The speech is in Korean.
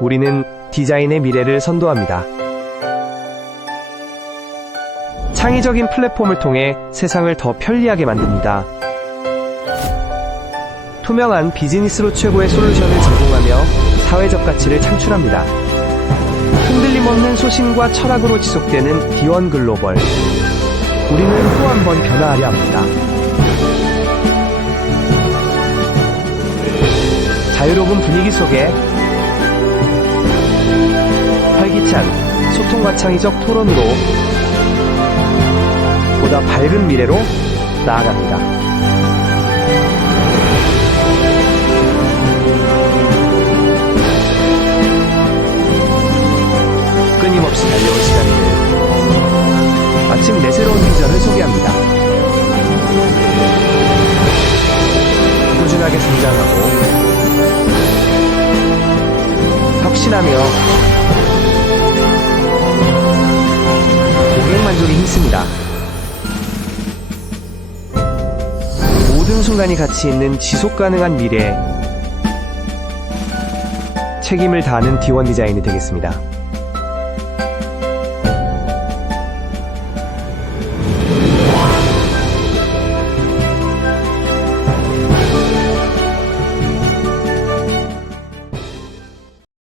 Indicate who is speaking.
Speaker 1: 우리는 디자인의 미래를 선도합니다. 창의적인 플랫폼을 통해 세상을 더 편리하게 만듭니다. 투명한 비즈니스로 최고의 솔루션을 제공하며 사회적 가치를 창출합니다. 흔들림 없는 소신과 철학으로 지속되는 D1 글로벌. 우리는 또 한 번 변화하려 합니다. 자유로운 분위기 속에 소통과 창의적 토론으로 보다 밝은 미래로 나아갑니다. 끊임없이 달려온 시간들 마침 내 새로운 비전을 소개합니다. 꾸준하게 성장하고 혁신하며 힘씁니다. 모든 순간이 가치 있는 지속 가능한 미래 책임을 다하는 D1 디자인이 되겠습니다.